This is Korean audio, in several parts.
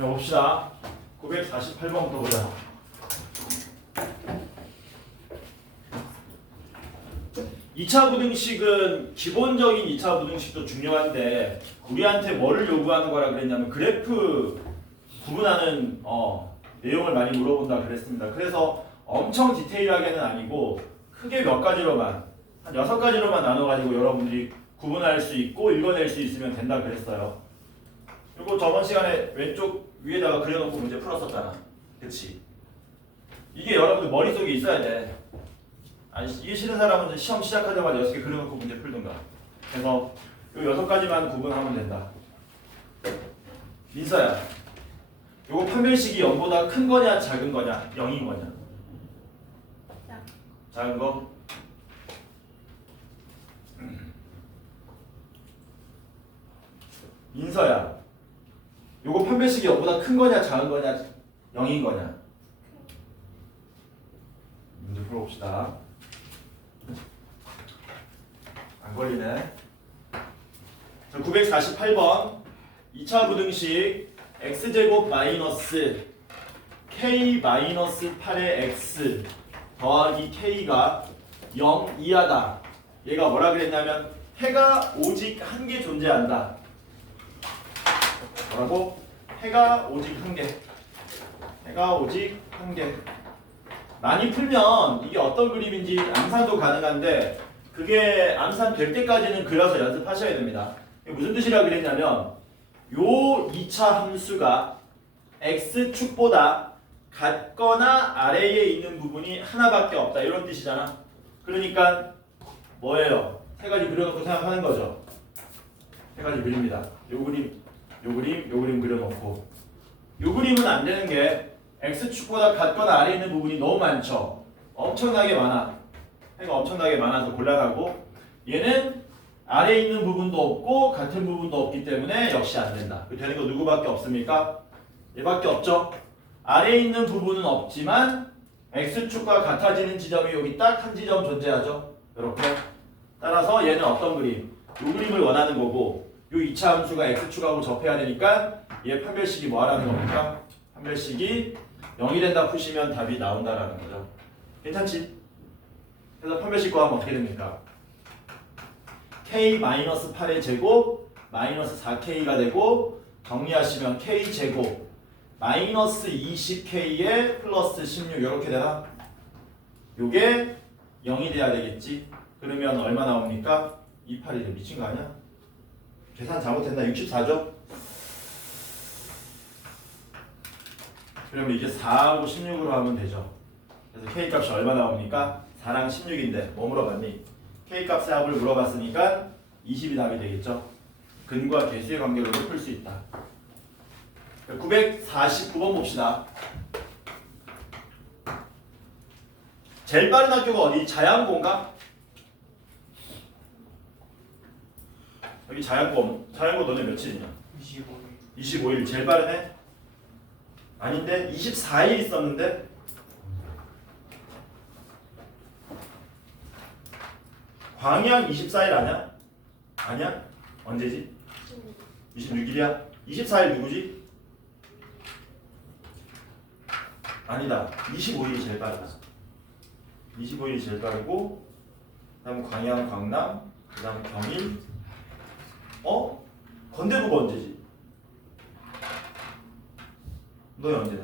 자, 봅시다. 948번부터 보자. 이차 부등식은 기본적인 2차 부등식도 중요한데 우리한테 뭐를 요구하는 거라 그랬냐면 그래프 구분하는 내용을 많이 물어본다 그랬습니다. 그래서 엄청 디테일하게는 아니고 크게 몇 가지로만 한 6가지로만 나눠가지고 여러분들이 구분할 수 있고 읽어낼 수 있으면 된다 그랬어요. 그리고 저번 시간에 왼쪽 위에다가 그려놓고 문제 풀었었잖아. 그치? 이게 여러분들 머릿속에 있어야 돼. 아니 이게 싫은 사람은 시험 시작하자마자 6개 그려놓고 문제 풀든가. 그래서 이 6가지만 구분하면 된다. 민서야, 요거 판별식이 0보다 큰 거냐 작은 거냐 0인 거냐? 작은 거? 민서야, 요거 판별식이 0보다 큰 거냐 작은 거냐 0인 거냐? 문제 풀어봅시다. 안 걸리네. 948번 2차 부등식 x제곱 마이너스 k 마이너스 8의 x 더하기 k가 0 이하다. 얘가 뭐라 그랬냐면 해가 오직 한 개 존재한다. 뭐라고? 해가 오직 한 개. 해가 오직 한 개. 많이 풀면 이게 어떤 그림인지 암산도 가능한데 그게 암산 될 때까지는 그려서 연습하셔야 됩니다. 이게 무슨 뜻이라 그랬냐면 요 2차 함수가 x축보다 같거나 아래에 있는 부분이 하나밖에 없다 이런 뜻이잖아. 그러니까 뭐예요? 세 가지 그려놓고 생각하는 거죠. 세 가지 그립니다. 요 그림, 요 그림, 요 그림 그려놓고 요 그림은 안 되는 게 x축보다 같거나 아래에 있는 부분이 너무 많죠. 엄청나게 많아. 해가 엄청나게 많아서 곤란하고 얘는 아래에 있는 부분도 없고 같은 부분도 없기 때문에 역시 안 된다. 되는 거 누구밖에 없습니까? 얘밖에 없죠. 아래에 있는 부분은 없지만 x축과 같아지는 지점이 여기 딱 한 지점 존재하죠. 이렇게. 따라서 얘는 어떤 그림? 이 그림을 원하는 거고 이 2차 함수가 x축하고 접해야 되니까 얘 판별식이 뭐 하라는 겁니까? 판별식이 0이 된다 푸시면 답이 나온다라는 거죠. 괜찮지? 그래서 판별식 구하면 어떻게 됩니까? k-8의 제곱 마이너스 4k가 되고 정리하시면 k제곱 마이너스 20k에 플러스 16 이렇게 되나? 요게 0이 돼야 되겠지? 그러면 얼마 나옵니까? 28이죠. 미친 거 아니야? 계산 잘못했나? 64죠? 그러면 이제 4하고 16으로 하면 되죠. 그래서 k 값이 얼마 나옵니까? 4랑 16인데 뭐 물어봤니? k 값의 합을 물어봤으니까 20이 답이 되겠죠. 근과 계수의 관계로도 풀 수 있다. 949번 봅시다. 제일 빠른 학교가 어디? 자양고인가? 여기 자양고 너네 며칠이냐? 25일 제일 빠르네? 아닌데 24일 있었는데 광양 24일 아니야? 아니야? 언제지? 26일이야? 24일 누구지? 아니다. 25일이 제일 빠르다. 25일이 제일 빠르고 그 다음 광양, 광남, 그 다음 경일 건대부가 언제지? 너희 언제나?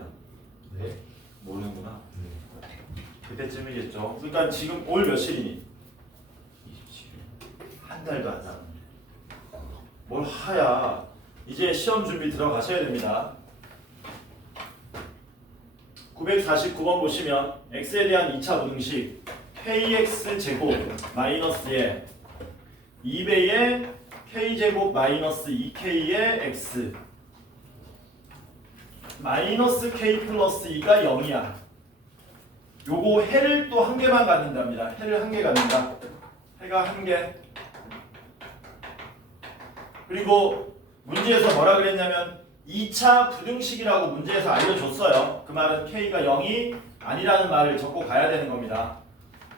네. 모르는구나. 네. 그때쯤이겠죠. 그러니까 지금 올 며칠이니? 27일. 한 달도 안 남았는데 뭘 하야. 이제 시험 준비 들어가셔야 됩니다. 949번 보시면 x에 대한 2차 부등식 kx 제곱 마이너스에 2배의 k제곱 마이너스 2k의 x 마이너스 k 플러스 2가 0이야. 요거 해를 또 한 개만 갖는답니다. 해를 한 개 갖는다. 해가 한 개. 그리고 문제에서 뭐라 그랬냐면 2차 부등식이라고 문제에서 알려줬어요. 그 말은 k가 0이 아니라는 말을 적고 가야 되는 겁니다.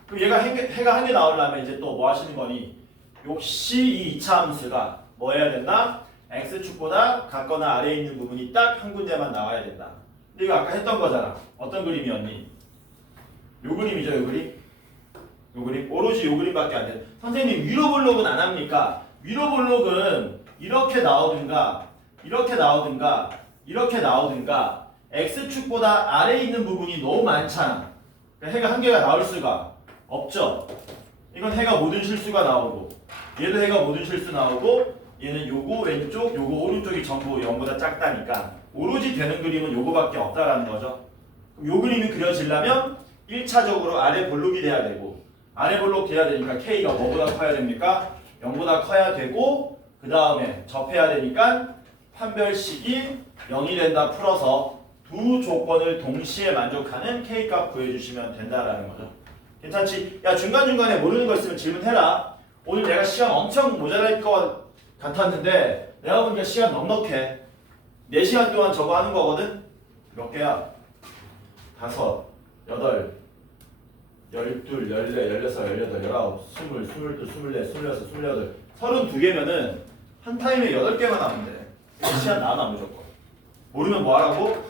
그럼 얘가 해가 한 개 나오려면 이제 또 뭐 하시는 거니? 역시 이 2차 함수가 뭐 해야 된다? x축보다 같거나 아래에 있는 부분이 딱 한 군데만 나와야 된다. 근데 이거 아까 했던 거잖아. 어떤 그림이었니? 요 그림이죠, 요 그림. 요 그림. 오로지 요 그림밖에 안 돼. 선생님 위로 볼록은 안 합니까? 위로 볼록은 이렇게 나오든가 이렇게 나오든가 이렇게 나오든가 x축보다 아래에 있는 부분이 너무 많잖아. 그러니까 해가 한 개가 나올 수가 없죠. 이건 해가 모든 실수가 나오고 얘도 해가 모든 실수 나오고 얘는 요거 왼쪽 요거 오른쪽이 전부 0보다 작다니까 오로지 되는 그림은 요거밖에 없다라는 거죠. 요 그림이 그려지려면 1차적으로 아래 볼록이 돼야 되고 아래 볼록 돼야 되니까 K가 뭐보다 커야 됩니까? 0보다 커야 되고 그 다음에 접해야 되니까 판별식이 0이 된다 풀어서 두 조건을 동시에 만족하는 K값 구해주시면 된다라는 거죠. 괜찮지? 야 중간중간에 모르는 거 있으면 질문해라. 오늘 내가 시간 엄청 모자랄 것 같았는데 내가 보니까 시간 넉넉해. 4시간 동안 저거 하는 거거든? 몇 개야? 5, 8, 12, 14, 16, 18, 19, 20, 22, 24, 26, 28, 32개면은 한 타임에 8개만 하면 돼. 시간 나와 무조건. 모르면 뭐 하라고?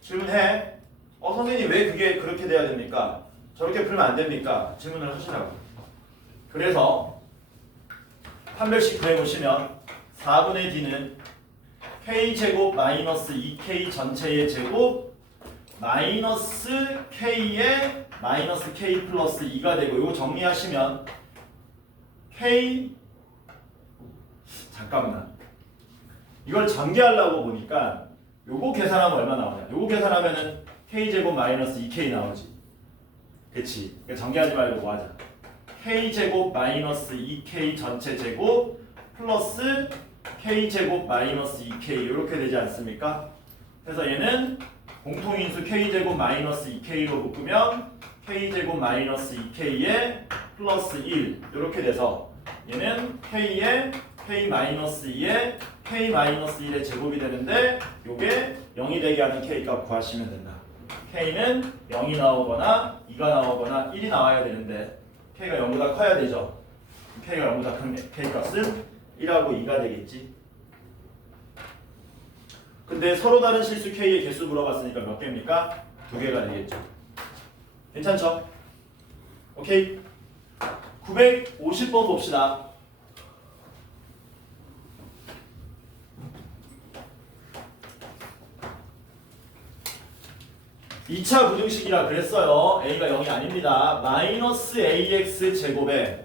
질문해. 선생님 왜 그게 그렇게 돼야 됩니까? 저렇게 풀면 안 됩니까? 질문을 하시라고. 그래서 판별식 구해보시면 4분의 D는 K제곱 마이너스 2K 전체의 제곱 마이너스 K의 마이너스 K 플러스 2가 되고 이거 정리하시면 K 잠깐만 이걸 전개하려고 보니까 요거 계산하면 얼마 나오냐 요거 계산하면은 K제곱 마이너스 2K 나오지 그치 그러니까 전개하지 말고 뭐 하자 K제곱 마이너스 2K 전체 제곱 플러스 K제곱 마이너스 2K 이렇게 되지 않습니까? 그래서 얘는 공통인수 K제곱 마이너스 2K로 묶으면 K제곱 마이너스 2K에 플러스 1 이렇게 돼서 얘는 K에 K 마이너스 2에 K 마이너스 1의 제곱이 되는데 요게 0이 되게 하는 K값 구하시면 된다. K는 0이 나오거나 2가 나오거나 1이 나와야 되는데 K가 0보다 커야 되죠. K가 0보다 큰 K값은 1하고 2가 되겠지. 근데 서로 다른 실수 K의 개수 물어봤으니까 몇 개입니까? 2개가 되겠죠. 괜찮죠? 오케이. 950번 봅시다. (2차) 부등식이라 그랬어요. A가 0이 아닙니다. 마이너스 AX 제곱에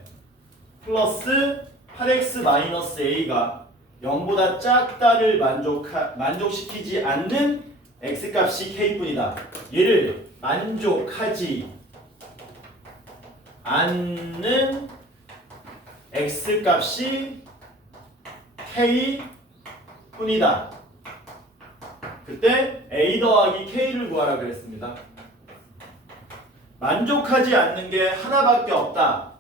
플러스 8X 마이너스 A가 0보다 작다를 만족시키지 않는 X값이 K뿐이다. 얘를 만족하지 않는 X값이 K뿐이다. 그때 A 더하기 K를 구하라 그랬습니다. 만족하지 않는 게 하나밖에 없다.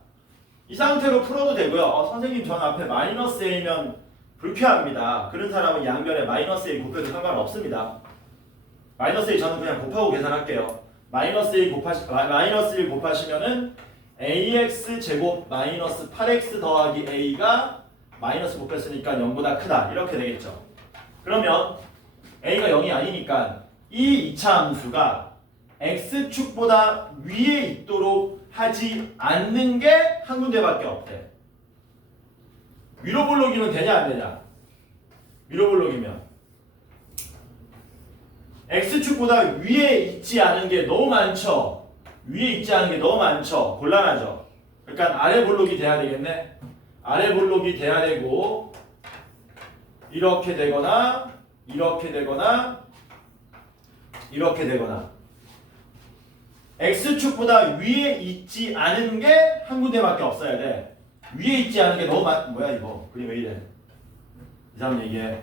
이 상태로 풀어도 되고요. 선생님 전 앞에 마이너스 A면 불쾌합니다. 그런 사람은 양변에 마이너스 A 곱해도 상관없습니다. 마이너스 A 저는 그냥 곱하고 계산할게요. 마이너스 1 곱하시면은 AX 제곱 마이너스 8X 더하기 A가 마이너스 곱했으니까 0보다 크다. 이렇게 되겠죠. 그러면 A가 0이 아니니까 이 2차 함수가 X축보다 위에 있도록 하지 않는 게 한 군데밖에 없대. 위로 볼록이면 되냐 안 되냐? 위로 볼록이면 X축보다 위에 있지 않은 게 너무 많죠. 위에 있지 않은 게 너무 많죠. 곤란하죠. 그러니까 아래 볼록이 돼야 되겠네. 아래 볼록이 돼야 되고 이렇게 되거나 이렇게 되거나 이렇게 되거나 X축보다 위에 있지 않은 게 한 군데밖에 없어야 돼. 위에 있지 않은 게 너무 뭐야 이거 그림 왜 이래 이 사람 얘기해.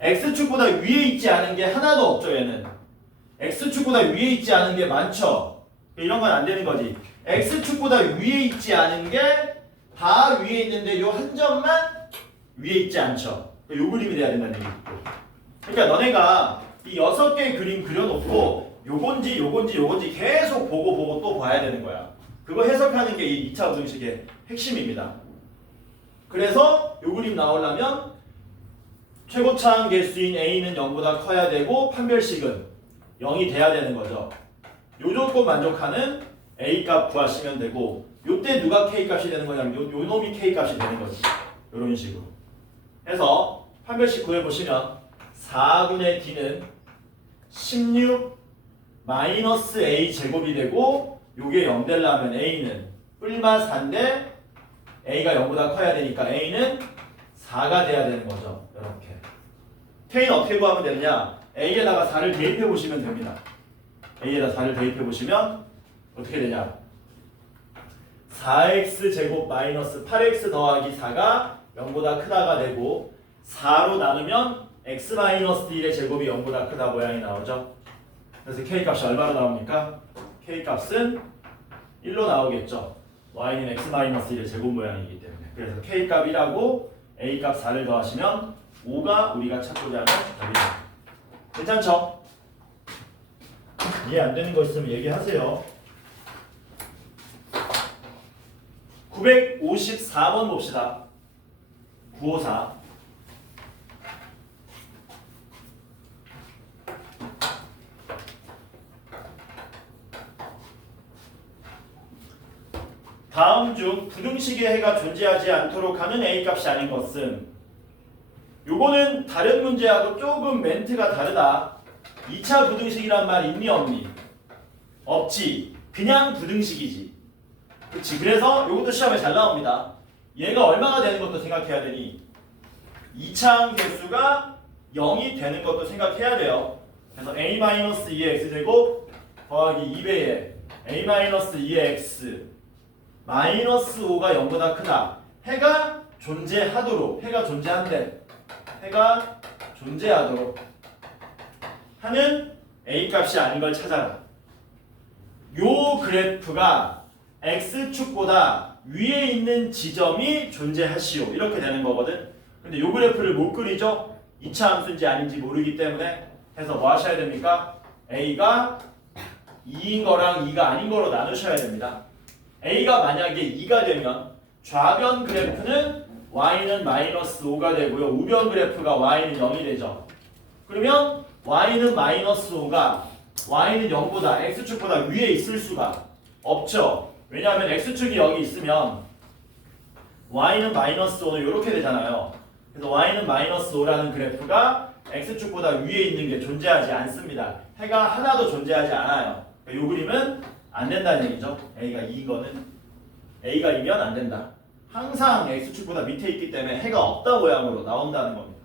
X축보다 위에 있지 않은 게 하나도 없죠. 얘는 X축보다 위에 있지 않은 게 많죠. 이런 건 안 되는 거지. X축보다 위에 있지 않은 게 다 위에 있는데 요 한 점만 위에 있지 않죠. 요 그림이 돼야 된다는 얘기고. 그러니까 너네가 이 6개의 그림 그려놓고 요건지 요건지 요건지 계속 보고 또 봐야 되는 거야. 그거 해석하는 게 이 2차 부등식의 핵심입니다. 그래서 요 그림 나오려면 최고차항 개수인 a는 0보다 커야 되고 판별식은 0이 돼야 되는 거죠. 요 조건 만족하는 a 값 구하시면 되고 요때 누가 k 값이 되는 거냐면 요 놈이 k 값이 되는 거지. 요런 식으로 해서 판별식 구해보시면 4분의 d는 16 마이너스 a 제곱이 되고 요게 0 되려면 a는 뿔마 4인데 a가 0보다 커야 되니까 a는 4가 돼야 되는 거죠. 이렇게 k는 어떻게 구하면 되느냐, a에다가 4를 대입해 보시면 됩니다. a에다 4를 대입해 보시면 어떻게 되냐, 4x 제곱 마이너스 8x 더하기 4가 0보다 크다가 되고 4로 나누면 x 마이너스 1의 제곱이 0보다 크다 모양이 나오죠. 그래서 k 값이 얼마로 나옵니까? k 값은 1로 나오겠죠. y는 x 마이너스 1의 제곱 모양이기 때문에. 그래서 k 값 1하고 a 값 4를 더하시면 5가 우리가 찾고자 하는 답이다. 괜찮죠? 이해 안 되는 거 있으면 얘기하세요. 954번 봅시다. 954. 다음 중 부등식의 해가 존재하지 않도록 하는 a 값이 아닌 것은, 요거는 다른 문제하고 조금 멘트가 다르다. 2차 부등식이란 말 있니 없니? 없지. 그냥 부등식이지. 그렇지. 그래서 요것도 시험에 잘 나옵니다. 얘가 얼마가 되는 것도 생각해야 되니 2차항 개수가 0이 되는 것도 생각해야 돼요. 그래서 a-2의 x제곱 더하기 2배의 a-2의 x 마이너스 5가 0보다 크다. 해가 존재하도록, 해가 존재한대. 해가 존재하도록 하는 a 값이 아닌 걸 찾아라. 요 그래프가 x축보다 위에 있는 지점이 존재하시오. 이렇게 되는 거거든. 근데 요 그래프를 못 그리죠? 2차 함수인지 아닌지 모르기 때문에. 해서 뭐 하셔야 됩니까? a가 2인 거랑 2가 아닌 거로 나누셔야 됩니다. a가 만약에 2가 되면 좌변 그래프는 y는 마이너스 5가 되고요. 우변 그래프가 y는 0이 되죠. 그러면 y는 마이너스 5가 y는 0보다 x축보다 위에 있을 수가 없죠. 왜냐하면 x축이 여기 있으면 y는 마이너스 5는 이렇게 되잖아요. 그래서 y는 마이너스 5라는 그래프가 x축보다 위에 있는 게 존재하지 않습니다. 해가 하나도 존재하지 않아요. 이 그림은 안 된다는 얘기죠. a가 2인 거는 a가 2면 안 된다. 항상 x축보다 밑에 있기 때문에 해가 없다 모양으로 나온다는 겁니다.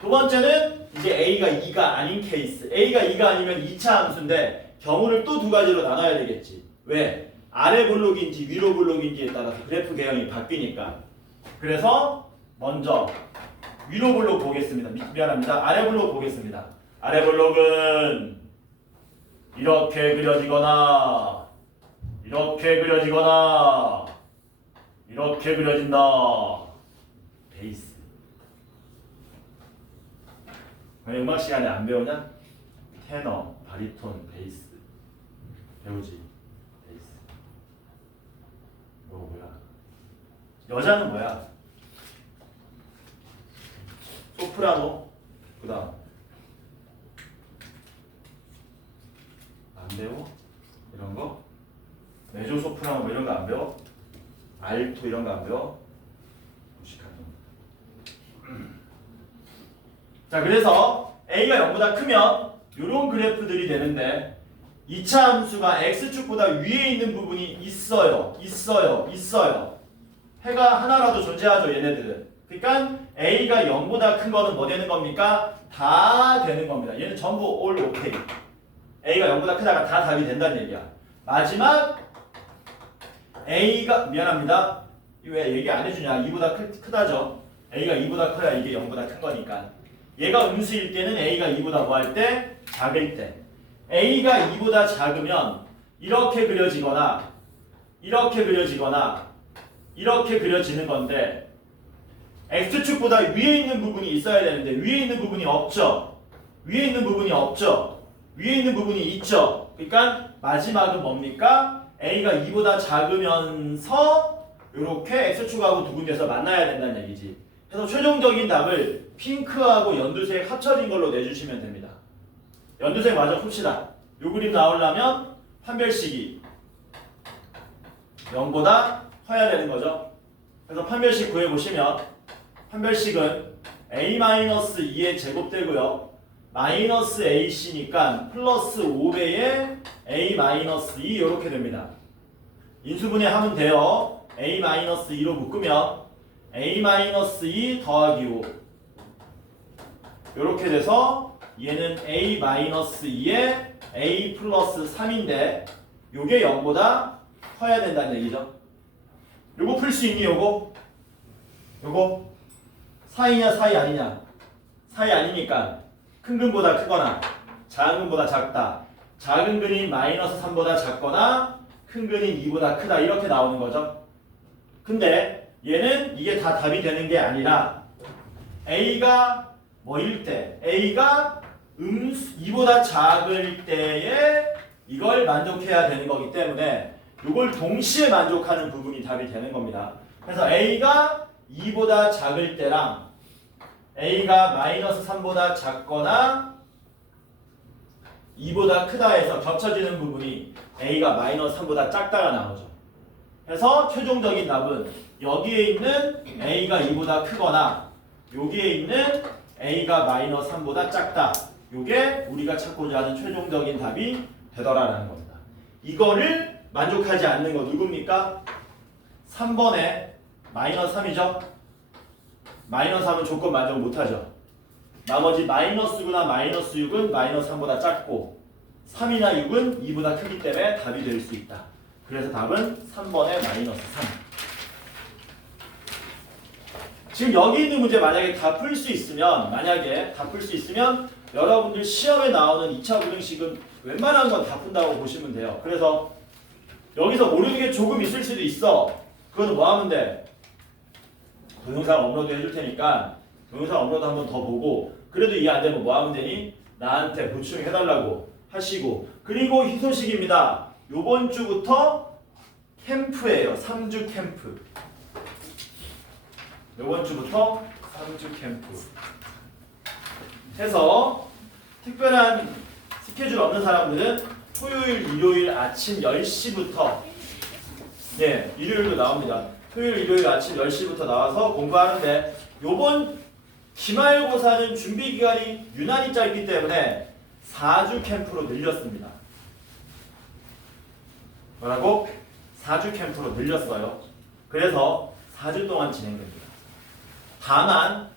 두 번째는 이제 a가 2가 아닌 케이스. a가 2가 아니면 2차 함수인데 경우를 또 두 가지로 나눠야 되겠지. 왜? 아래 블록인지 위로 블록인지에 따라서 그래프 개형이 바뀌니까. 그래서 먼저 위로 블록 보겠습니다. 미안합니다. 아래 블록 보겠습니다. 아래 블록은 이렇게 그려지거나 이렇게 그려지거나 이렇게 그려진다. 베이스. 왜 음악 시간에 안 배우냐? 테너, 바리톤, 베이스 배우지. 베이스. 뭐야? 여자는 뭐야? 소프라노. 그다음 안 배워? 이런 거? 메조 소프라노 뭐 이런 거 안 배워? 알토 이런 거 안 배워? 무식한 놈. 자, 그래서 a가 0보다 크면 이런 그래프들이 되는데 2차 함수가 x축보다 위에 있는 부분이 있어요. 해가 하나라도 존재하죠, 얘네들은. 그러니까 a가 0보다 큰 거는 뭐 되는 겁니까? 다 되는 겁니다. 얘는 전부 all okay. a가 0보다 크다가 다 답이 된다는 얘기야. 마지막 a가 미안합니다. 왜 얘기 안 해주냐? 2보다 크다죠. a가 2보다 커야 이게 0보다 큰 거니까. 얘가 음수일 때는 a가 2보다 뭐 할 때? 작을 때. a가 2보다 작으면 이렇게 그려지거나 이렇게 그려지거나 이렇게 그려지는 건데 x축보다 위에 있는 부분이 있어야 되는데 위에 있는 부분이 없죠. 위에 있는 부분이 없죠. 위에 있는 부분이 있죠. 그러니까 마지막은 뭡니까? a가 2보다 작으면서 이렇게 x축하고 두 군데서 만나야 된다는 얘기지. 그래서 최종적인 답을 핑크하고 연두색 합쳐진 걸로 내주시면 됩니다. 연두색 마저 풉시다. 요 그림 나오려면 판별식이 0보다 커야 되는 거죠. 그래서 판별식 구해보시면 판별식은 a-2의 제곱되고요. 마이너스 ac니까 플러스 5배의 a-2 이렇게 됩니다. 인수분해 하면 돼요. a-2로 묶으면 a-2 더하기 5 이렇게 돼서 얘는 a-2에 a 플러스 3인데 요게 0보다 커야 된다는 얘기죠. 요거 풀 수 있니 요거? 요거 사이냐 사이 아니냐? 사이 아니니까 큰 근보다 크거나 작은 근보다 작다. 작은 근인 마이너스 3보다 작거나 큰 근인 2보다 크다 이렇게 나오는 거죠. 근데 얘는 이게 다 답이 되는 게 아니라 A가 뭐일 때 A가 2보다 작을 때에 이걸 만족해야 되는 거기 때문에 이걸 동시에 만족하는 부분이 답이 되는 겁니다. 그래서 A가 2보다 작을 때랑 A가 마이너스 3보다 작거나 2보다 크다 해서 겹쳐지는 부분이 A가 마이너스 3보다 작다가 나오죠. 그래서 최종적인 답은 여기에 있는 A가 2보다 크거나 여기에 있는 A가 마이너스 3보다 작다. 이게 우리가 찾고자 하는 최종적인 답이 되더라라는 겁니다. 이거를 만족하지 않는 거 누굽니까? 3번에 마이너스 3이죠? 마이너스 3은 조건 만족 못하죠. 나머지 마이너스구나 마이너스 6은 마이너스 3보다 작고 3이나 6은 2보다 크기 때문에 답이 될 수 있다. 그래서 답은 3번에 마이너스 3. 지금 여기 있는 문제 만약에 다 풀 수 있으면 여러분들 시험에 나오는 2차 부등식은 웬만한 건 다 푼다고 보시면 돼요. 그래서 여기서 모르는 게 조금 있을 수도 있어. 그거는 뭐 하면 돼? 동영상 업로드 해줄 테니까 동영상 업로드 한번 더 보고 그래도 이해 안 되면 뭐 하면 되니? 나한테 보충해달라고 하시고 그리고 희소식입니다. 요번 주부터 캠프예요. 3주 캠프. 요번 주부터 3주 캠프 해서 특별한 스케줄 없는 사람들은 토요일, 일요일 아침 10시부터 일요일도 나옵니다. 토요일, 일요일 아침 10시부터 나와서 공부하는데 요번 기말고사는 준비 기간이 유난히 짧기 때문에 4주 캠프로 늘렸습니다. 뭐라고? 4주 캠프로 늘렸어요. 그래서 4주 동안 진행됩니다. 다만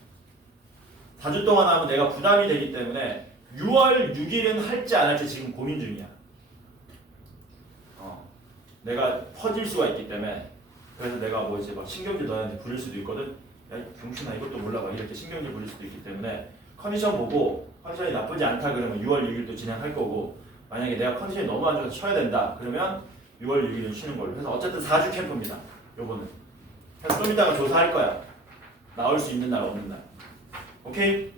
4주 동안 하면 내가 부담이 되기 때문에 6월 6일은 할지 안 할지 지금 고민 중이야. 내가 퍼질 수가 있기 때문에 그래서 내가 뭐 이제 막 신경질 너한테 부릴 수도 있거든. 야 병신아 이것도 몰라 막 이렇게 신경질 부릴 수도 있기 때문에 컨디션 보고 컨디션이 나쁘지 않다 그러면 6월 6일도 진행할 거고 만약에 내가 컨디션이 너무 안 좋아서 쉬어야 된다 그러면 6월 6일은 쉬는 걸로 해서 어쨌든 4주 캠프입니다. 요거는 그래서 좀 이따가 조사할 거야. 나올 수 있는 날 없는 날. 오케이?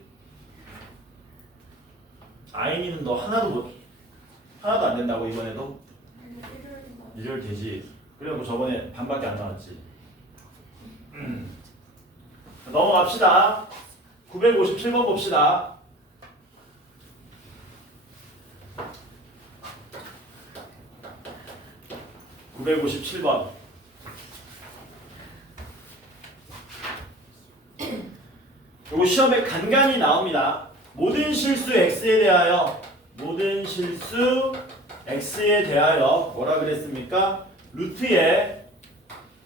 아인이는 너 하나도 안 된다고 이번에도? 일요일 되지. 그래 뭐 저번에 반밖에 안 나왔지. 넘어갑시다. 957번 봅시다. (957번) 요거 시험에 간간히 나옵니다. 모든 실수 x에 대하여 뭐라 그랬습니까? 루트에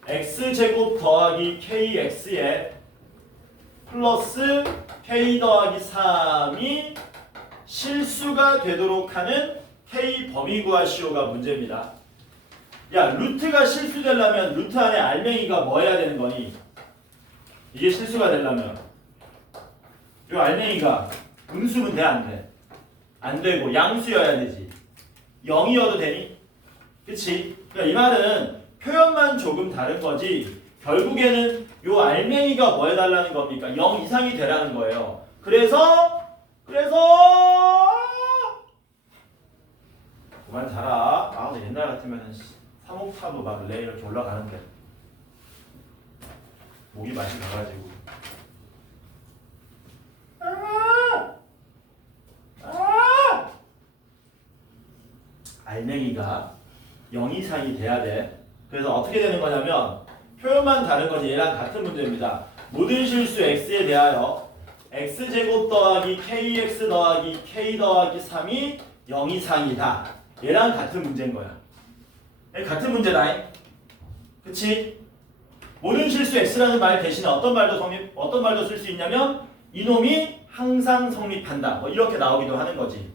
x제곱 더하기 kx에 플러스 k 더하기 3이 실수가 되도록 하는 k 범위 구하시오가 문제입니다. 야, 루트가 실수되려면 루트 안에 알맹이가 뭐 해야 되는 거니? 이게 실수가 되려면 이 알맹이가 음수면 돼, 안 돼? 안 되고 양수여야 되지. 0이어도 되니? 그치? 그러니까 이 말은 표현만 조금 다른 거지 결국에는 이 알맹이가 뭐 해달라는 겁니까? 0 이상이 되라는 거예요. 그래서 그만 자라. 아, 근데 옛날 같으면 3옥타브 막 레이 이렇게 올라가는데 목이 많이 가가지고 알맹이가 0 이상이 돼야 돼. 그래서 어떻게 되는 거냐면 표현만 다른 거지 얘랑 같은 문제입니다. 모든 실수 x에 대하여 x제곱 더하기 kx 더하기 k 더하기 3이 0 이상이다. 얘랑 같은 문제인 거야. 같은 문제다. 그치? 모든 실수 x라는 말 대신에 어떤 말도 쓸 수 있냐면 이놈이 항상 성립한다. 뭐 이렇게 나오기도 하는 거지.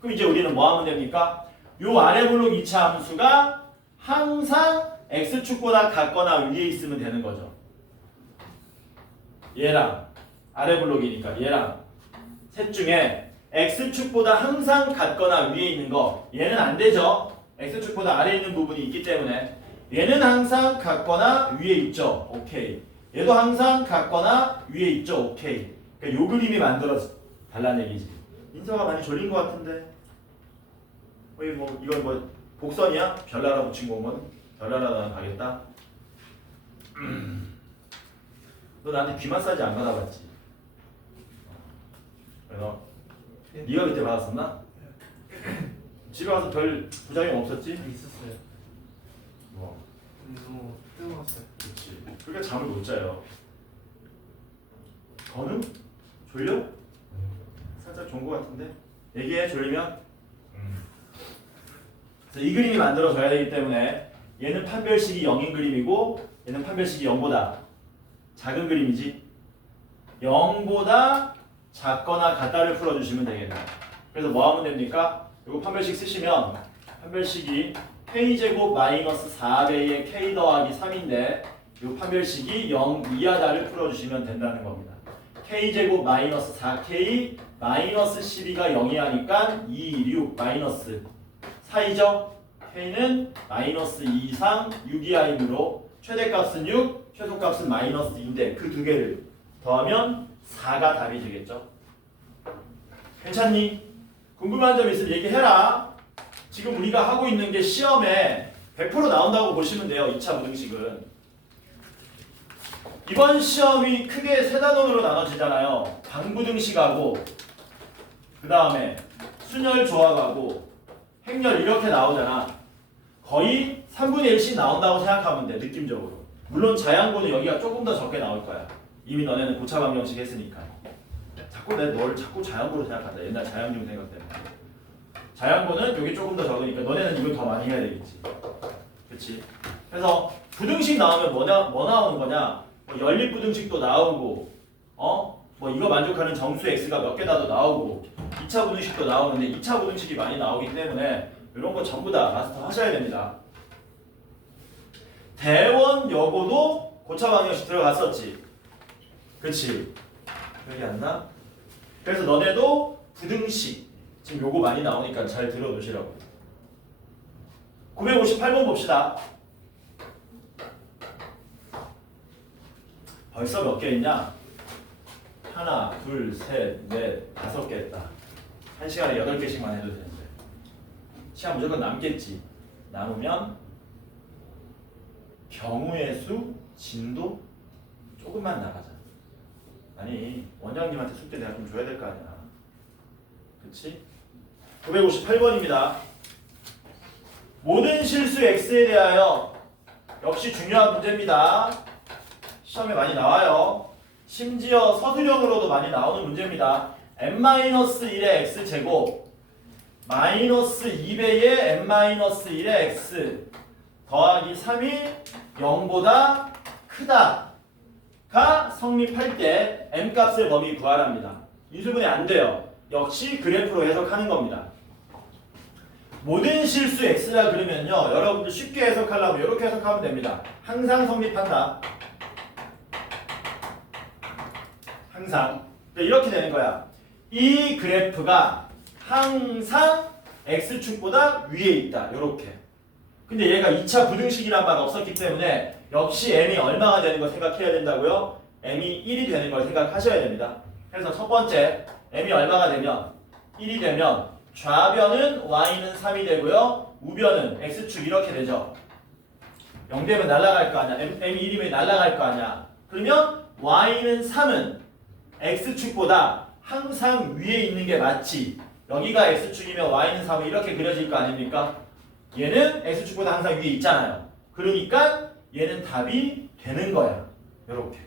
그럼 이제 우리는 뭐 하면 됩니까? 요 아래 블록 2차 함수가 항상 x축보다 같거나 위에 있으면 되는 거죠. 얘랑 아래 블록이니까 얘랑 셋 중에 x축보다 항상 같거나 위에 있는 거 얘는 안 되죠. x축보다 아래에 있는 부분이 있기 때문에 얘는 항상 같거나 위에 있죠. 오케이. 얘도 항상 같거나 위에 있죠. 오케이. 그러니까 요 그림이 만들어져 달라는 얘기지. 인서가 많이 졸린 것 같은데. 이건 뭐 복선이야? 별나라 붙인 거면 별나라 나는 가겠다. 너 나한테 귀 마사지 안 받아봤지? 너 네가 그때 받았었나? 집에 와서 별 부작용 없었지? 있었어요. 뭐. 너무 뜨거웠어요. 그렇지. 그러니까 잠을 못 자요. 건우? 졸려? 살짝 좋은 것 같은데? 얘기해 졸리면? 그래서 이 그림이 만들어져야 되기 때문에 얘는 판별식이 0인 그림이고 얘는 판별식이 0보다 작은 그림이지. 0보다 작거나 같다를 풀어주시면 되겠네요. 그래서 뭐 하면 됩니까? 이거 판별식 쓰시면 판별식이 k제곱 마이너스 4배의 k 더하기 3인데 이 판별식이 0 이하다를 풀어주시면 된다는 겁니다. k제곱 마이너스 4k 마이너스 12가 0이 하니까 2, 6 마이너스 4이죠? k는 마이너스 2 이상 6 이하이므로 최대값은 6, 최소값은 마이너스 2인데 그 두 개를 더하면 4가 답이 되겠죠? 괜찮니? 궁금한 점 있으면 얘기해라. 지금 우리가 하고 있는 게 시험에 100% 나온다고 보시면 돼요. 2차 부등식은. 이번 시험이 크게 세 단원으로 나눠지잖아요. 방부등식하고 그 다음에 순열 조합하고 행렬 이렇게 나오잖아. 거의 3분의 1씩 나온다고 생각하면 돼. 느낌적으로. 물론 자양고는 여기가 조금 더 적게 나올 거야. 이미 너네는 고차 방정식 했으니까. 자꾸 너를 자꾸 자양고로 생각한다. 옛날 자양중 생각 때문에. 자양고는 여기 조금 더 적으니까 너네는 이걸 더 많이 해야 되겠지. 그렇지? 그래서 부등식 나오면 뭐 나오는 거냐? 뭐 연립부등식도 나오고 뭐 이거 만족하는 정수 x가 몇 개다도 나오고 2차 부등식도 나오는데 2차 부등식이 많이 나오기 때문에 이런 거 전부 다 마스터 하셔야 됩니다. 대원 여고도 고차 방정식 들어갔었지. 그치? 기억이 안 나? 그래서 너네도 부등식 지금 요거 많이 나오니까 잘 들어놓으시라고. 958번 봅시다. 벌써 몇 개 있냐? 하나, 둘, 셋, 넷, 5개 했다. 한 시간에 8개씩만 해도 되는데 시간 무조건 남겠지. 남으면 경우의 수, 진도 조금만 나가자. 아니 원장님한테 숙제 내가 좀 줘야 될 거 아니야. 그치? 958번입니다. 모든 실수 x에 대하여 역시 중요한 문제입니다. 시험에 많이 나와요. 심지어 서술형으로도 많이 나오는 문제입니다. n-1의 x제곱 마이너스 2배의 n-1의 x 더하기 3이 0보다 크다가 성립할 때 m값의 범위 구하랍니다. 인수분해 안 돼요. 역시 그래프로 해석하는 겁니다. 모든 실수 x라 그러면요. 여러분들 쉽게 해석하려면 이렇게 해석하면 됩니다. 항상 성립한다. 항상. 이렇게 되는 거야. 이 그래프가 항상 x축보다 위에 있다. 이렇게. 근데 얘가 2차 부등식이란 말 없었기 때문에 역시 m이 얼마가 되는 걸 생각해야 된다고요? m이 1이 되는 걸 생각하셔야 됩니다. 그래서 첫 번째 m이 얼마가 되면 1이 되면 좌변은 y는 3이 되고요. 우변은 x축 이렇게 되죠. 0 되면 날아갈 거 아니야. m이 1이면 날아갈 거 아니야. 그러면 y는 3은 x축보다 항상 위에 있는 게 맞지. 여기가 x축이면 y는 3은 이렇게 그려질 거 아닙니까? 얘는 x축보다 항상 위에 있잖아요. 그러니까 얘는 답이 되는 거야. 이렇게.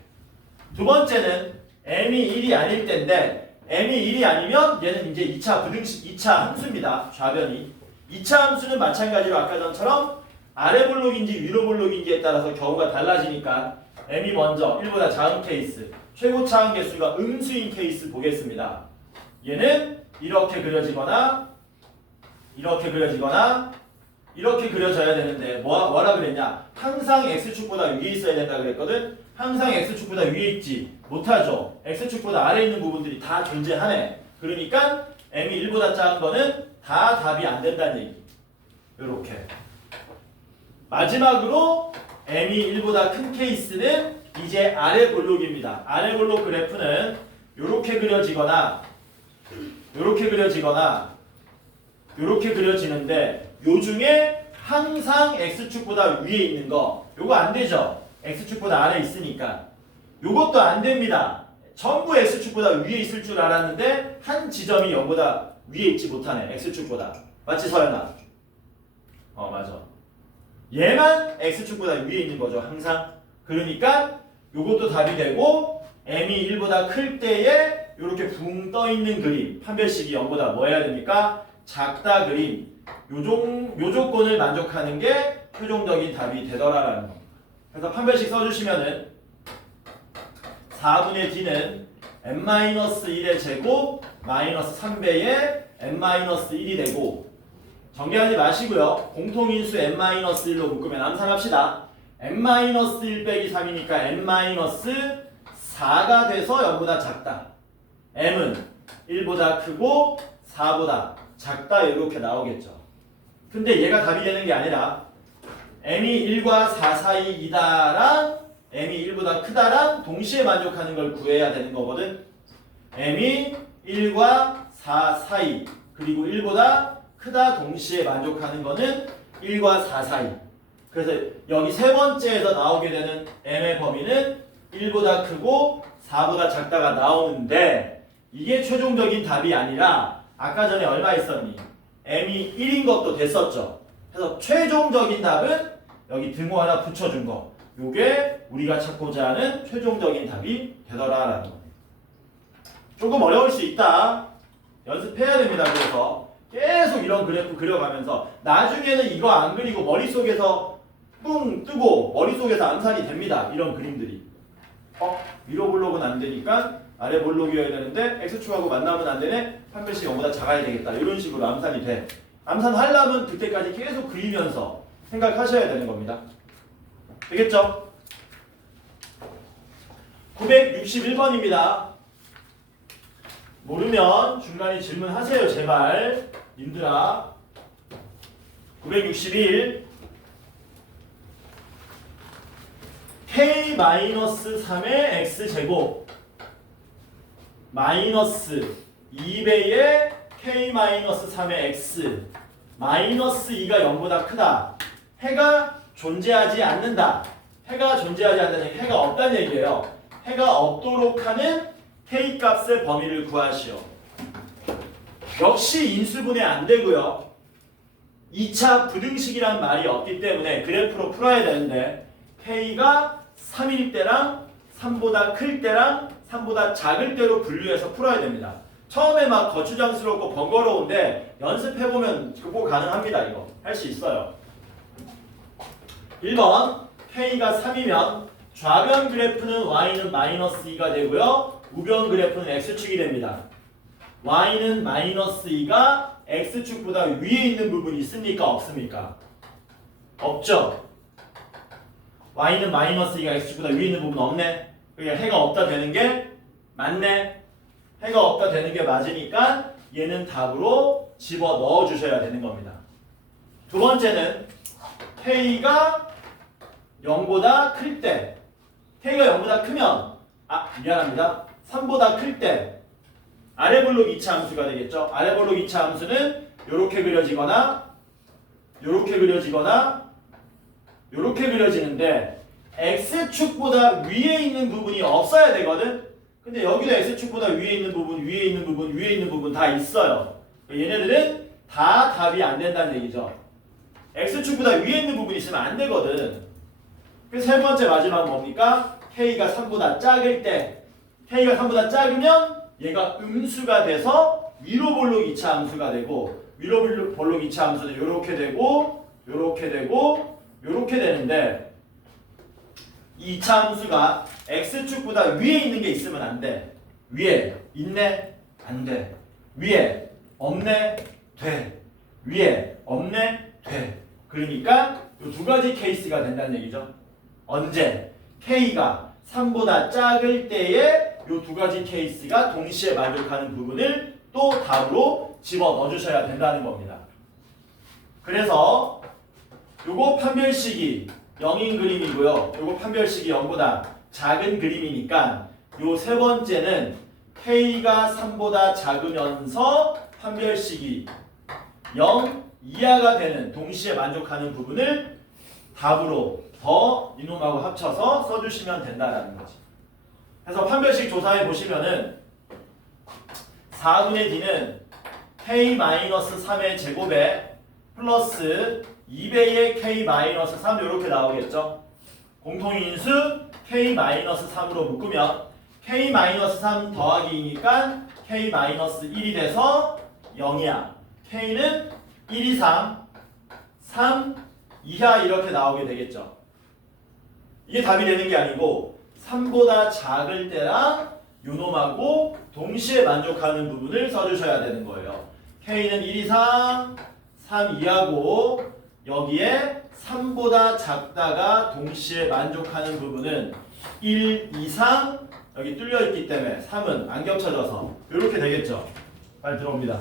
두 번째는 m이 1이 아닐 때인데 m이 1이 아니면 얘는 이제 2차 부등식 2차 함수입니다. 좌변이. 2차 함수는 마찬가지로 아까 전처럼 아래 볼록인지 위로 볼록인지에 따라서 경우가 달라지니까 m이 먼저 1보다 작은 케이스, 최고차 함계수가 음수인 케이스 보겠습니다. 얘는 이렇게 그려지거나 이렇게 그려지거나 이렇게 그려져야 되는데 뭐라 그랬냐? 항상 x축보다 위에 있어야 된다 그랬거든. 항상 x축보다 위에 있지 못하죠. x축보다 아래에 있는 부분들이 다 존재하네. 그러니까 m이 1보다 작은 거는 다 답이 안 된다는 얘기. 요렇게. 마지막으로 m이 1보다 큰 케이스는 이제 아래 볼록입니다. 아래 볼록 그래프는 요렇게 그려지거나 요렇게 그려지거나 요렇게 그려지는데 요 중에 항상 x축보다 위에 있는 거 요거 안 되죠. x축보다 아래에 있으니까 요것도 안 됩니다. 전부 x축보다 위에 있을 줄 알았는데 한 지점이 0보다 위에 있지 못하네. x축보다. 맞지 서연아? 맞아. 얘만 x축보다 위에 있는 거죠. 항상. 그러니까 요것도 답이 되고 m이 1보다 클 때에 이렇게 붕 떠 있는 그림 판별식이 0보다 뭐 해야 됩니까? 작다 그림 요 조건을 만족하는 게 최종적인 답이 되더라라는 거. 그래서 판별식 써주시면은 4분의 d는 n-1의 제곱 마이너스 3배의 n-1이 되고 정리하지 마시고요. 공통인수 n-1로 묶으면 암산합시다. n-1 빼기 3이니까 n-4가 돼서 0보다 작다. m은 1보다 크고 4보다 작다 이렇게 나오겠죠. 근데 얘가 답이 되는 게 아니라 m이 1과 4 사이이다랑 m이 1보다 크다랑 동시에 만족하는 걸 구해야 되는 거거든. m이 1과 4 사이 그리고 1보다 크다 동시에 만족하는 거는 1과 4 사이. 그래서 여기 세 번째에서 나오게 되는 m의 범위는 1보다 크고 4보다 작다가 나오는데 이게 최종적인 답이 아니라 아까 전에 얼마 있었니? m이 1인 것도 됐었죠. 그래서 최종적인 답은 여기 등호 하나 붙여준 거. 요게 우리가 찾고자 하는 최종적인 답이 되더라라는 거예요. 조금 어려울 수 있다. 연습해야 됩니다. 그래서 계속 이런 그래프 그려가면서 나중에는 이거 안 그리고 머릿속에서 뿡 뜨고 머릿속에서 암산이 됩니다. 이런 그림들이. 위로 볼록은 안 되니까 아래 볼록이어야 되는데 x축하고 만나면 안 되네. 판별식 0보다 작아야 되겠다. 이런 식으로 암산이 돼. 암산하려면 그때까지 계속 그리면서 생각하셔야 되는 겁니다. 되겠죠? 961번입니다. 모르면 중간에 질문하세요. 제발. 님들아. 961 k-3의 x제곱 마이너스 2배의 k-3의 x 마이너스 2가 0보다 크다. 해가 존재하지 않는다. 해가 존재하지 않는다는 얘기, 해가 없다는 얘기예요. 해가 없도록 하는 k값의 범위를 구하시오. 역시 인수분해 안 되고요. 2차 부등식이란 말이 없기 때문에 그래프로 풀어야 되는데 k가 3일 때랑 3보다 클 때랑 3보다 작을 때로 분류해서 풀어야 됩니다. 처음에 막 거추장스럽고 번거로운데 연습해보면 그거 가능합니다. 이거 할 수 있어요. 1번 k가 3이면 좌변 그래프는 y는 마이너스 2가 되고요. 우변 그래프는 x축이 됩니다. y는 마이너스 2가 x축보다 위에 있는 부분이 있습니까? 없습니까? 없죠. y는 마이너스 2가 x축보다 위에 있는 부분 없네. 그러니까 해가 없다 되는 게 맞네. 해가 없다 되는 게 맞으니까 얘는 답으로 집어 넣어 주셔야 되는 겁니다. 두 번째는 k가 0보다 클 때, k가 0보다 크면 미안합니다. 3보다 클 때 아래 볼록 2차 함수가 되겠죠. 아래 볼록 2차 함수는 요렇게 그려지거나 요렇게 그려지거나 요렇게 그려지는데 x축보다 위에 있는 부분이 없어야 되거든. 근데 여기도 x축보다 위에 있는 부분, 위에 있는 부분, 위에 있는 부분 다 있어요. 얘네들은 다 답이 안 된다는 얘기죠. x축보다 위에 있는 부분이 있으면 안 되거든. 그래서 세 번째 마지막 뭡니까? k가 3보다 작을 때 k가 3보다 작으면 얘가 음수가 돼서 위로 볼록 이차 함수가 되고 위로 볼록 이차 함수는 요렇게 되고 요렇게 되고 요렇게 되는데 이 이차 함수가 x축보다 위에 있는 게 있으면 안 돼. 위에 있네? 안 돼. 위에 없네? 돼. 위에 없네? 돼. 그러니까 이 두 가지 케이스가 된다는 얘기죠. 언제? k가 3보다 작을 때에 이 두 가지 케이스가 동시에 만족하는 부분을 또 답으로 집어 넣어주셔야 된다는 겁니다. 그래서 요거 판별식이 0인 그림이고요. 요거 판별식이 0보다 작은 그림이니까 요 세 번째는 k가 3보다 작으면서 판별식이 0 이하가 되는 동시에 만족하는 부분을 답으로 더 이놈하고 합쳐서 써주시면 된다라는 거지. 그래서 판별식 조사해 보시면은 4분의 d는 k-3의 제곱에 플러스 2배의 k-3 이렇게 나오겠죠. 공통인수 k-3으로 묶으면 k-3 더하기 2니까 k-1이 돼서 0이야. k는 1 이상 3 이하 이렇게 나오게 되겠죠. 이게 답이 되는 게 아니고 3보다 작을 때랑 요놈하고 동시에 만족하는 부분을 써주셔야 되는 거예요. k는 1 이상 3 이하고 여기에 3보다 작다가 동시에 만족하는 부분은 1 이상 여기 뚫려 있기 때문에 3은 안 겹쳐져서 이렇게 되겠죠. 빨리 들어옵니다.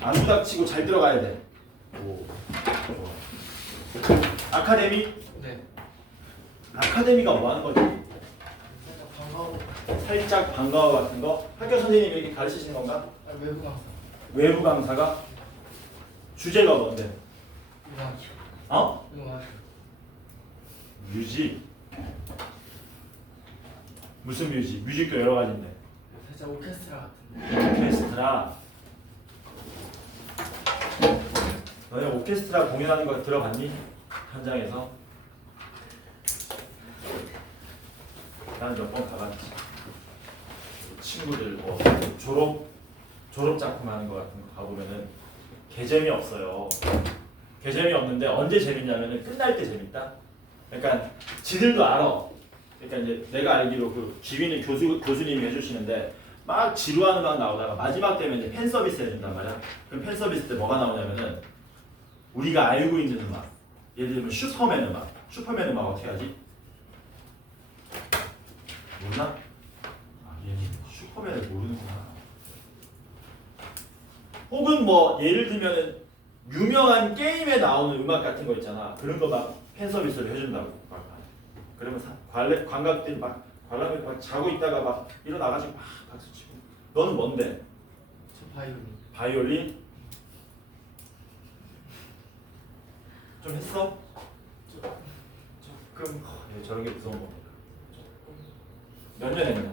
안 부닥치고 잘 들어가야 돼. 오, 좋아. 아카데미? 네. 아카데미가 뭐 하는 거지? 살짝 반가워. 살짝 방과후 같은 거? 학교 선생님이 이렇게 가르치시는 건가? 아, 외부 강사. 외부 강사가? 주제가 뭔데? 음악. 어? 음악. 뮤직. 무슨 뮤직? 뮤직도 여러 가지인데. 살짝 오케스트라 같은데. 오케스트라. 너네 오케스트라 공연하는 거 들어봤니? 현장에서? 나는 몇 번 가봤지. 친구들 뭐 졸업 작품 하는 거 같은 거 가보면은 개 재미 없어요. 개 재미 없는데 언제 재밌냐면은 끝날 때 재밌다. 그러니까 지들도 알아. 그러니까 이제 내가 알기로 그 지휘는 교수님이 해주시는데 막 지루한 음악 나오다가 마지막 되면 이제 팬 서비스 해준단 말이야. 그럼 팬 서비스 때 뭐가 나오냐면은 우리가 알고 있는 음악. 예를 들면 슈퍼맨 음악. 슈퍼맨 음악 어떻게 하지? 몰라? 아, 얘는 슈퍼맨을 모르는구나. 혹은 뭐 예를 들면은 유명한 게임에 나오는 음악 같은 거 있잖아. 그런 거 막 팬 서비스를 해준다고. 그러면 관객들이 막 관람객 막 자고 있다가 막 일어나가지고 막 박수 치고. 너는 뭔데? 저 바이올린. 바이올린? 좀 했어? 조금. 저런 게 무서운 겁니다. 몇 년 했나?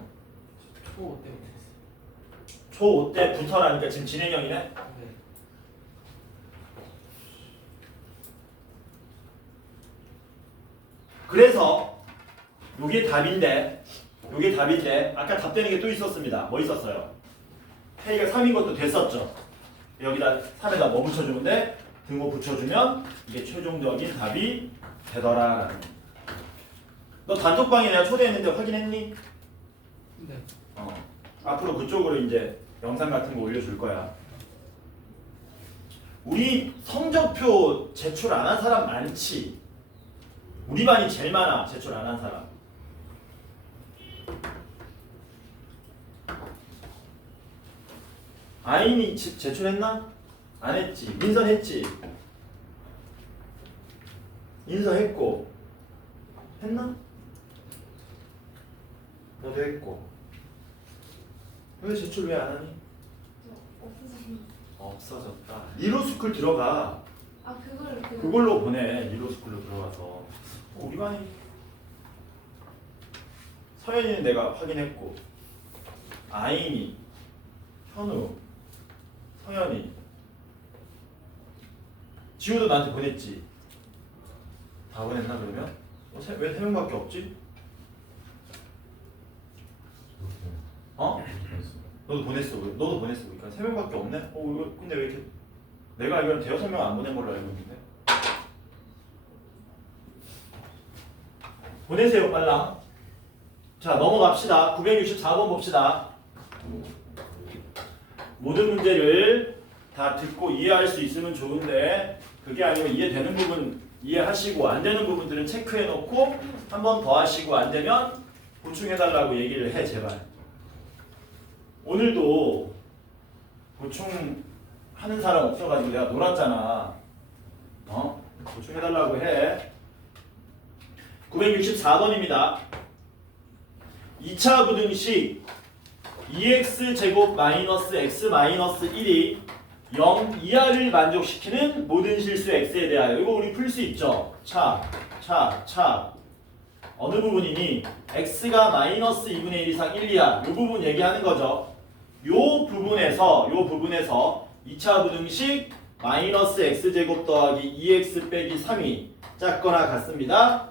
초 때문에 했어요. 초5 때부터라니까 지금 진행형이네? 네. 그래서 요게 답인데 아까 답 되는 게 또 있었습니다. 뭐 있었어요? k가 3인 것도 됐었죠. 여기다 3에다 뭐 붙여주면 돼? 등호 붙여주면 이게 최종적인 답이 되더라. 너 단톡방에 내가 초대했는데 확인했니? 네. 앞으로 그쪽으로 이제 영상 같은 거 올려줄 거야. 우리 성적표 제출 안 한 사람 많지? 우리 반이 제일 많아, 제출 안 한 사람. 아인이 제출했나? 안 했지. 인선했지. 인선했고. 했나? 너도 했고. 왜 제출 왜 안 하니? 없어졌다. 리로스쿨 들어가. 아 그걸 그걸로 보내. 리로스쿨로 들어가서. 우리 반이 서연이는 내가 확인했고, 아인이, 현우, 서연이, 지우도 나한테 보냈지. 다 보냈나 그러면? 왜 3명밖에 없지? 어? 너도 보냈어. 너도 보냈어. 그러니까 3명밖에 없네? 이거 근데 왜 이렇게 내가 알기로는 대여섯 명 안 보낸 걸로 알고 있는데. 보내세요 빨라. 자 넘어갑시다. 964번 봅시다. 모든 문제를 다 듣고 이해할 수 있으면 좋은데 그게 아니면 이해되는 부분 이해하시고 안 되는 부분들은 체크해 놓고 한 번 더 하시고 안 되면 보충해 달라고 얘기를 해 제발. 오늘도 보충하는 사람 없어가지고 내가 놀았잖아. 보충해 달라고 해. 964번입니다. 2차 부등식 2x 제곱 마이너스 x 마이너스 1이 0 이하를 만족시키는 모든 실수 x에 대하여. 이거 우리 풀 수 있죠. 차 어느 부분이니 x가 마이너스 2분의 1 이상 1 이하 이 부분 얘기하는 거죠. 요 부분에서 2차 부등식 마이너스 x제곱 더하기 2x 빼기 3이 작거나 같습니다.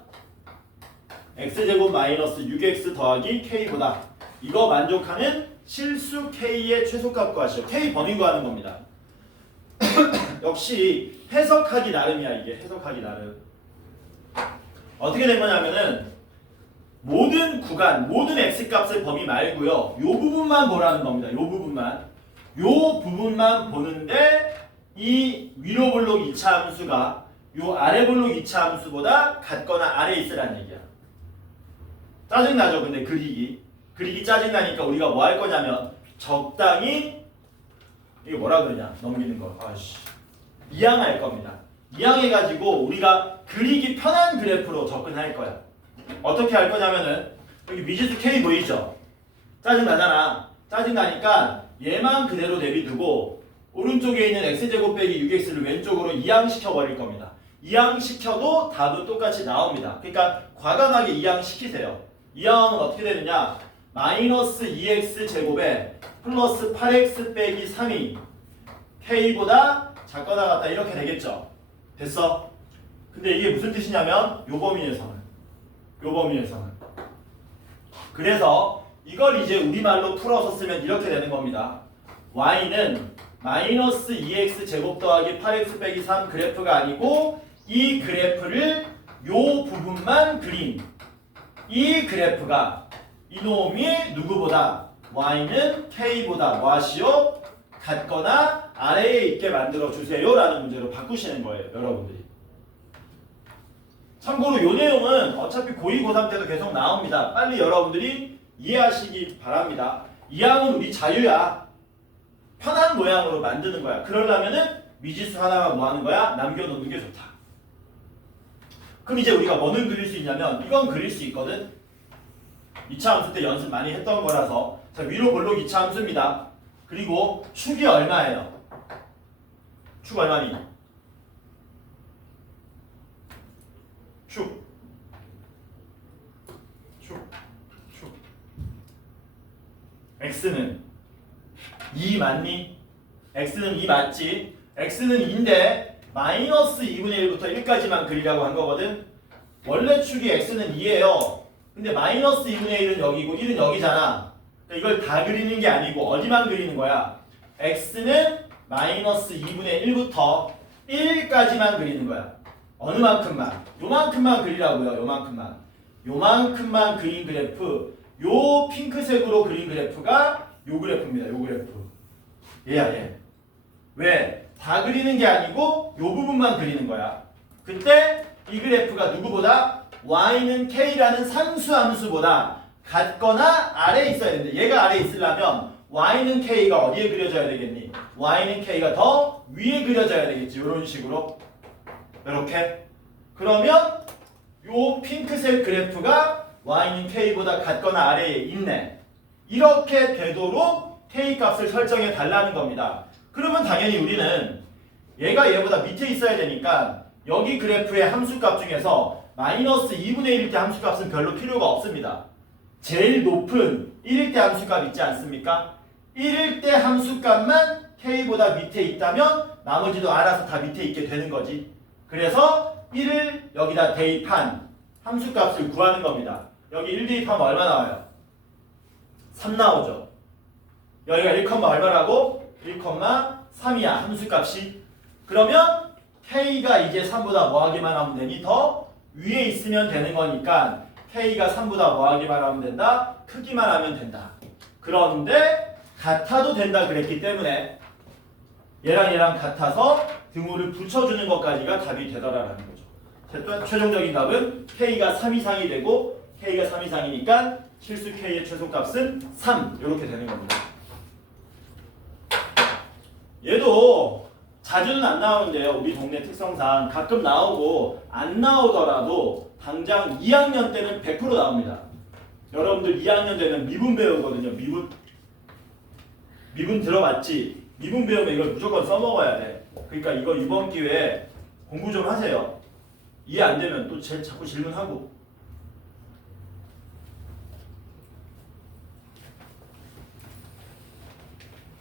x제곱 마이너스 6x 더하기 k보다 이거 만족하는 실수 k의 최소값 구하시오. k 범위 구하는 겁니다. 역시 해석하기 나름이야. 이게 해석하기 나름. 어떻게 된 거냐면은 모든 구간, 모든 x값의 범위 말고요. 요 부분만 보라는 겁니다. 요 부분만 보는데 이 위로 블록 2차 함수가 요 아래 블록 2차 함수보다 같거나 아래에 있으라는 얘기야. 짜증나죠? 근데 그리기 짜증나니까 우리가 뭐 할 거냐면 적당히 이게 뭐라 그러냐 넘기는 거 이항할 겁니다. 이항해가지고 우리가 그리기 편한 그래프로 접근할 거야. 어떻게 할 거냐면은 여기 미지수 K 보이죠? 짜증나잖아. 짜증나니까 얘만 그대로 내비두고 오른쪽에 있는 x제곱 빼기 6x를 왼쪽으로 이항시켜 버릴 겁니다. 이항시켜도 답은 똑같이 나옵니다. 그러니까 과감하게 이항시키세요. 이항하면 어떻게 되느냐? 마이너스 2x 제곱에 플러스 8x 빼기 3이 k보다 작거나 같다 이렇게 되겠죠. 됐어? 근데 이게 무슨 뜻이냐면 요 범위에서는 그래서 이걸 이제 우리말로 풀어서 쓰면 이렇게 되는 겁니다. y는 마이너스 2x 제곱 더하기 8x 빼기 3 그래프가 아니고 이 그래프를 요 부분만 그린 이 그래프가 이놈이 누구보다 y는 k보다 뭐하시오? 같거나 아래에 있게 만들어 주세요 라는 문제로 바꾸시는 거예요. 여러분들이. 참고로 이 내용은 어차피 고2, 고3 때도 계속 나옵니다. 빨리 여러분들이 이해하시기 바랍니다. 이항은 우리 자유야. 편한 모양으로 만드는 거야. 그러려면은 미지수 하나만 뭐 하는 거야? 남겨놓는 게 좋다. 그럼 이제 우리가 뭐는 그릴 수 있냐면 이건 그릴 수 있거든. 2차 함수 때 연습 많이 했던 거라서. 자, 위로 볼록 2차 함수입니다. 그리고 축이 얼마예요? 축 얼마니? 축. x는 2 맞니? x는 2 맞지? x는 2인데 마이너스 2분의 1부터 1까지만 그리라고 한 거거든. 원래 축이 x는 2예요. 근데 마이너스 2분의 1은 여기고 1은 여기잖아. 그러니까 이걸 다 그리는 게 아니고 어디만 그리는 거야? x는 마이너스 2분의 1부터 1까지만 그리는 거야. 어느 만큼만? 요만큼만 그리라고요. 요만큼만 그린 그래프. 요 핑크색으로 그린 그래프가 요 그래프입니다. 요 그래프. 얘야 얘. 왜? 다 그리는 게 아니고 요 부분만 그리는 거야. 그때 이 그래프가 누구보다 y는 k라는 상수 함수보다 같거나 아래에 있어야 되는데 얘가 아래에 있으려면 y는 k가 어디에 그려져야 되겠니? y는 k가 더 위에 그려져야 되겠지. 이런 식으로. 이렇게. 그러면 요 핑크색 그래프가 y는 k보다 같거나 아래에 있네. 이렇게 되도록 k 값을 설정해 달라는 겁니다. 그러면 당연히 우리는 얘가 얘보다 밑에 있어야 되니까 여기 그래프의 함수값 중에서 마이너스 2분의 1일 때 함수값은 별로 필요가 없습니다. 제일 높은 1일 때 함수값 있지 않습니까? 1일 때 함수값만 K보다 밑에 있다면 나머지도 알아서 다 밑에 있게 되는 거지. 그래서 1을 여기다 대입한 함수값을 구하는 겁니다. 여기 1 대입하면 얼마 나와요? 3 나오죠. 여기가 1, 얼마라고? 1,3이야 함수값이. 그러면 K가 이제 3보다 뭐하기만 하면 되니? 더 위에 있으면 되는 거니까 K가 3보다 뭐하기만 하면 된다? 크기만 하면 된다. 그런데 같아도 된다 그랬기 때문에 얘랑 같아서 등호를 붙여주는 것까지가 답이 되더라라는 거죠. 최종적인 답은 K가 3 이상이 되고 K가 3 이상이니까 실수 K의 최소값은 3 이렇게 되는 겁니다. 얘도 자주는 안 나오는데요. 우리 동네 특성상 가끔 나오고 안 나오더라도 당장 2학년 때는 100% 나옵니다. 여러분들 2학년 되면 미분 배우거든요. 미분 들어봤지? 미분 배우면 이걸 무조건 써먹어야 돼. 그러니까 이거 이번 기회에 공부 좀 하세요. 이해 안 되면 또 자꾸 질문하고.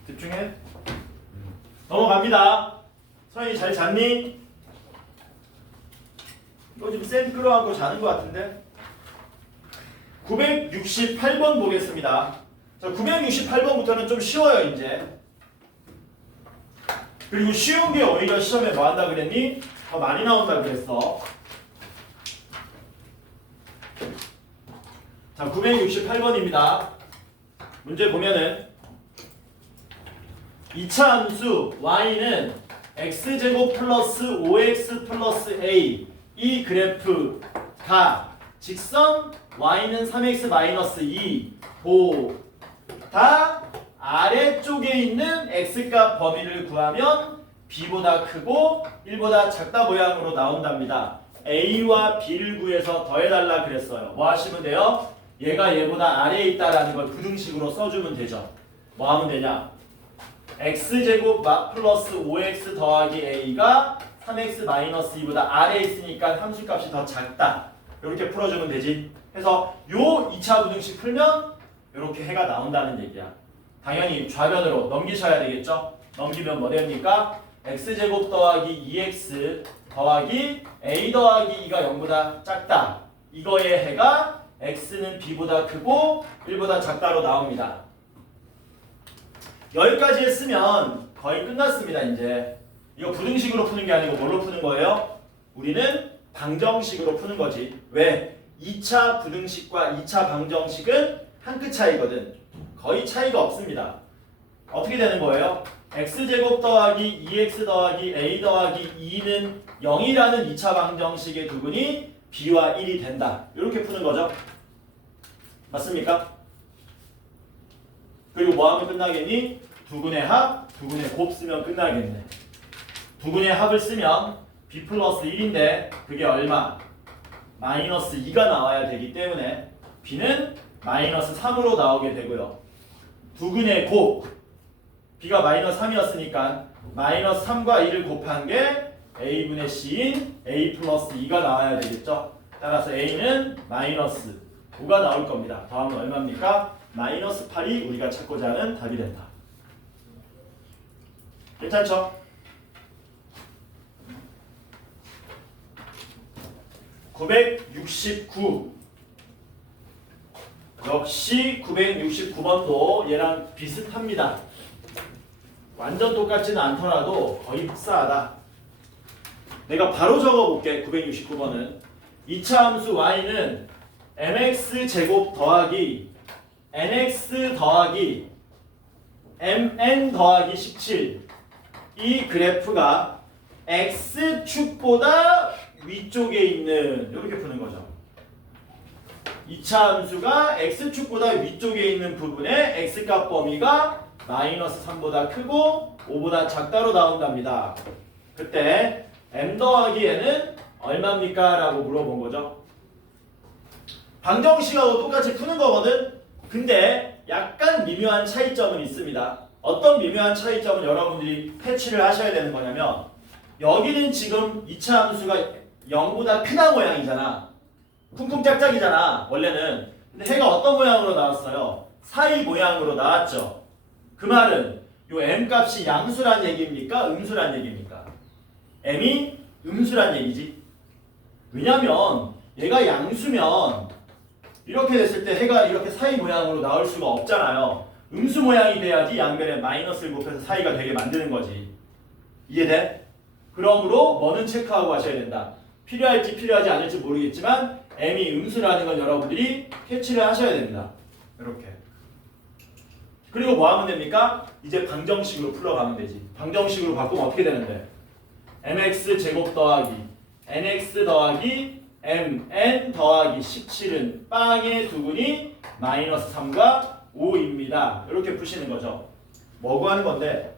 집중해. 넘어갑니다. 서현이 잘 잤니? 이거 지금 쌤 끌어안고 자는 것 같은데? 968번 보겠습니다. 자, 968번부터는 좀 쉬워요, 이제. 그리고 쉬운 게 오히려 시험에 뭐 한다 그랬니? 더 많이 나온다 그랬어. 자, 968번입니다. 문제 보면은 2차 함수 y는 x제곱 플러스 5x 플러스 a 이 그래프가 직선 y는 3x 마이너스 2 보다 아래쪽에 있는 x값 범위를 구하면 b보다 크고 1보다 작다 모양으로 나온답니다. a와 b를 구해서 더해달라 그랬어요. 뭐 하시면 돼요? 얘가 얘보다 아래에 있다라는 걸 부등식으로 써주면 되죠. 뭐 하면 되냐? x제곱 플러스 5x 더하기 a가 3x 마이너스 2보다 아래에 있으니까 함수값이 더 작다. 이렇게 풀어주면 되지. 그래서 요 2차 부등식 풀면 이렇게 해가 나온다는 얘기야. 당연히 좌변으로 넘기셔야 되겠죠. 넘기면 뭐 됩니까? x제곱 더하기 2x 더하기 a 더하기 2가 0보다 작다. 이거의 해가 x는 b보다 크고 1보다 작다로 나옵니다. 여기까지 했으면 거의 끝났습니다. 이제 이거 부등식으로 푸는 게 아니고 뭘로 푸는 거예요? 우리는 방정식으로 푸는 거지. 왜? 2차 부등식과 2차 방정식은 한 끗 차이거든. 거의 차이가 없습니다. 어떻게 되는 거예요? x제곱 더하기 2x 더하기 a 더하기 2는 0이라는 2차 방정식의 두근이 b와 1이 된다. 이렇게 푸는 거죠. 맞습니까? 그리고 뭐 하면 끝나겠니? 두근의 합, 두근의 곱 쓰면 끝나겠네. 두근의 합을 쓰면 b 플러스 1인데 그게 얼마? 마이너스 2가 나와야 되기 때문에 b는 마이너스 3으로 나오게 되고요. 두근의 곱, b가 마이너스 3이었으니까 마이너스 3과 2를 곱한 게 a분의 c인 a 플러스 2가 나와야 되겠죠. 따라서 a는 마이너스 5가 나올 겁니다. 더하면 얼마입니까? 마이너스 8이 우리가 찾고자 하는 답이 된다. 괜찮죠? (969) 역시 969번도 얘랑 비슷합니다. 완전 똑같지는 않더라도 거의 흡사하다. 내가 바로 적어볼게. 969번은 2차 함수 y는 mx 제곱 더하기 nx 더하기 mn 더하기 17 이 그래프가 x축보다 위쪽에 있는 이렇게 푸는 거죠. 2차 함수가 x축보다 위쪽에 있는 부분에 x값 범위가 마이너스 3보다 크고 5보다 작다로 나온답니다. 그때 m 더하기 n은 얼마입니까? 라고 물어본 거죠. 방정식하고 똑같이 푸는 거거든. 근데 약간 미묘한 차이점은 있습니다. 어떤 미묘한 차이점은 여러분들이 패치를 하셔야 되는 거냐면 여기는 지금 2차 함수가 0보다 크다 모양이잖아. 쿵쿵 짝짝이잖아 원래는. 근데 해가 어떤 모양으로 나왔어요? 사이 모양으로 나왔죠. 그 말은 요 m 값이 양수란 얘기입니까? 음수란 얘기입니까? m이 음수란 얘기지. 왜냐면 얘가 양수면 이렇게 됐을 때 해가 이렇게 사이 모양으로 나올 수가 없잖아요. 음수 모양이 돼야지 양변에 마이너스를 곱해서 사이가 되게 만드는 거지. 이해돼? 그러므로 뭐는 체크하고 하셔야 된다. 필요할지 필요하지 않을지 모르겠지만 m이 음수라는 건 여러분들이 캐치를 하셔야 됩니다. 이렇게. 그리고 뭐 하면 됩니까? 이제 방정식으로 풀어가면 되지. 방정식으로 바꾸면 어떻게 되는데? mx 제곱 더하기 nx 더하기 mn 더하기 17은 빵의 두근이 마이너스 3과 5입니다. 이렇게 푸시는 거죠. 뭐 구하는 건데?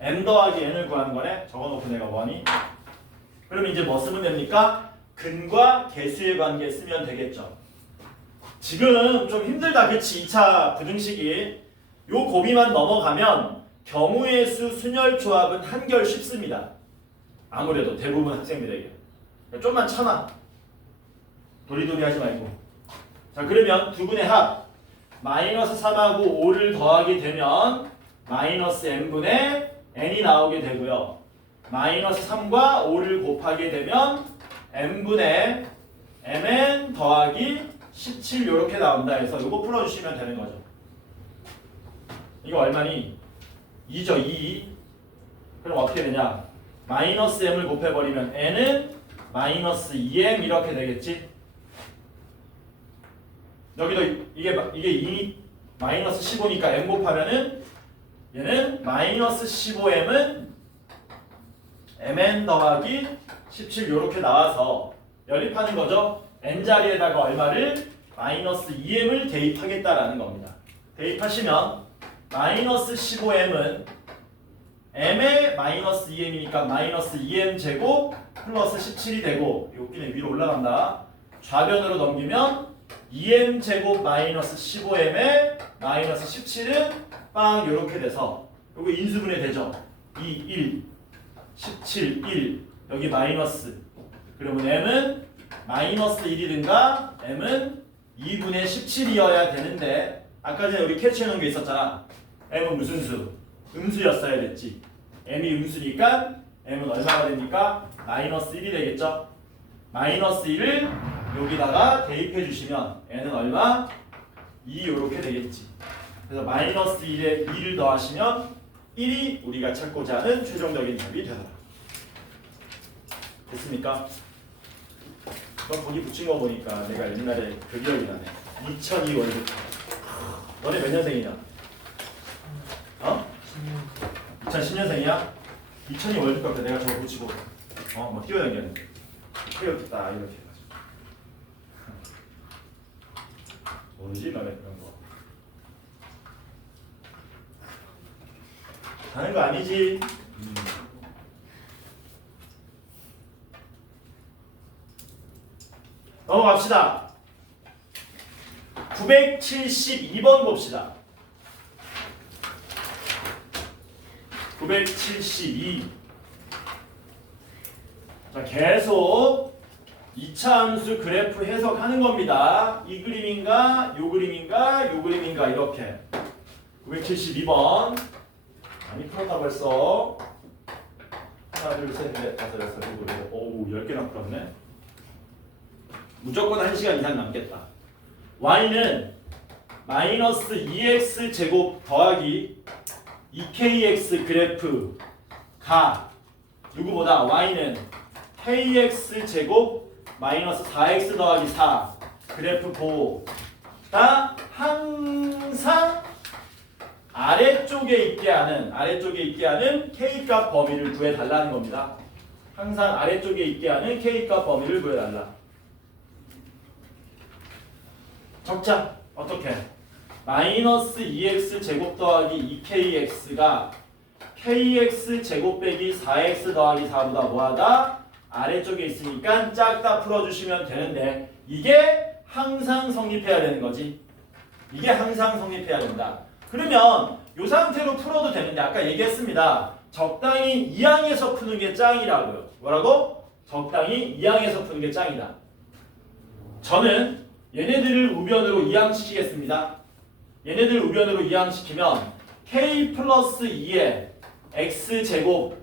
m 더하기 n을 구하는 거네. 적어놓고 내가 뭐하니? 그럼 이제 뭐 쓰면 됩니까? 근과 개수의 관계 쓰면 되겠죠. 지금 좀 힘들다 그치? 2차 부등식이 요 고비만 넘어가면 경우의 수 순열 조합은 한결 쉽습니다. 아무래도 대부분 학생들에게. 좀만 참아. 도리도리 하지 말고. 자, 그러면 두 분의 합 마이너스 3하고 5를 더하게 되면 마이너스 n분의 n이 나오게 되고요. 마이너스 3과 5를 곱하게 되면 n분의 mn 더하기 17 이렇게 나온다 해서 이거 풀어주시면 되는 거죠. 이거 얼마니? 2죠. 2. 그럼 어떻게 되냐? 마이너스 m을 곱해버리면 n은 마이너스 2m 이렇게 되겠지? 여기도 이게 2 마이너스 15니까 m 곱하면은 얘는 마이너스 15m은 mn 더하기 17 이렇게 나와서 연립하는 거죠. n 자리에다가 얼마를? 마이너스 2m을 대입하겠다라는 겁니다. 대입하시면 마이너스 15m은 m의 마이너스 2m이니까 마이너스 2m 제곱 플러스 17이 되고 여기는 위로 올라간다. 좌변으로 넘기면 2m 제곱 마이너스 15m의 마이너스 17은 빵 이렇게 돼서 요거 인수분해 되죠. 2, 1, 17, 1 여기 마이너스 그러면 m은 마이너스 1이든가 m은 2분의 17이어야 되는데 아까 전에 우리 캐치해놓은 게 있었잖아. m은 무슨 수? 음수였어야 됐지. m이 음수니까 m은 얼마가 됩니까? 마이너스 1이 되겠죠. 마이너스 1을 여기다가 대입해 주시면 n은 얼마? 2 이렇게 되겠지. 그래서 마이너스 1에 2를 더하시면 1이 우리가 찾고자 하는 최종적인 답이 되더라. 됐습니까? 너 거기 붙인 거 보니까 내가 옛날에 그 기억이 나네. 2002 월드컵. 너네 몇 년생이냐? 어? 2010년생이야? 2002 월드컵 때 내가 저거 붙이고 뭐 뛰어다녔는데 뛰었다 이렇게 해가지고 모르지 너네 그런 거 하는 거 아니지? 넘어갑시다. 972번 봅시다. 972. 자, 계속 2차 함수 그래프 해석하는 겁니다. 이 그림인가, 요 그림인가, 요 그림인가 이렇게. 972번. 많이 풀었다 벌써. 하나, 둘, 셋, 넷, 다섯, 여섯, 일곱, 여덟. 오우, 10개나 풀었네. 무조건 1시간 이상 남겠다. y는 마이너스 2x 제곱 더하기 2kx 그래프가 누구보다 y는 kx 제곱 마이너스 4x 더하기 4 그래프보다 항상 아래쪽에 있게 하는 k값 범위를 구해달라는 겁니다. 항상 아래쪽에 있게 하는 k값 범위를 구해달라. 적자 어떻게? 마이너스 2x 제곱 더하기 2kx가 kx 제곱 빼기 4x 더하기 4보다 뭐하다? 아래쪽에 있으니까 짝다 풀어주시면 되는데 이게 항상 성립해야 되는 거지. 이게 항상 성립해야 된다. 그러면 이 상태로 풀어도 되는데 아까 얘기했습니다. 적당히 이항에서 푸는 게 짱이라고요. 뭐라고? 적당히 이항에서 푸는 게 짱이다. 저는 얘네들을 우변으로 이항시키겠습니다. 얘네들 우변으로 이항시키면 k 플러스 2의 x제곱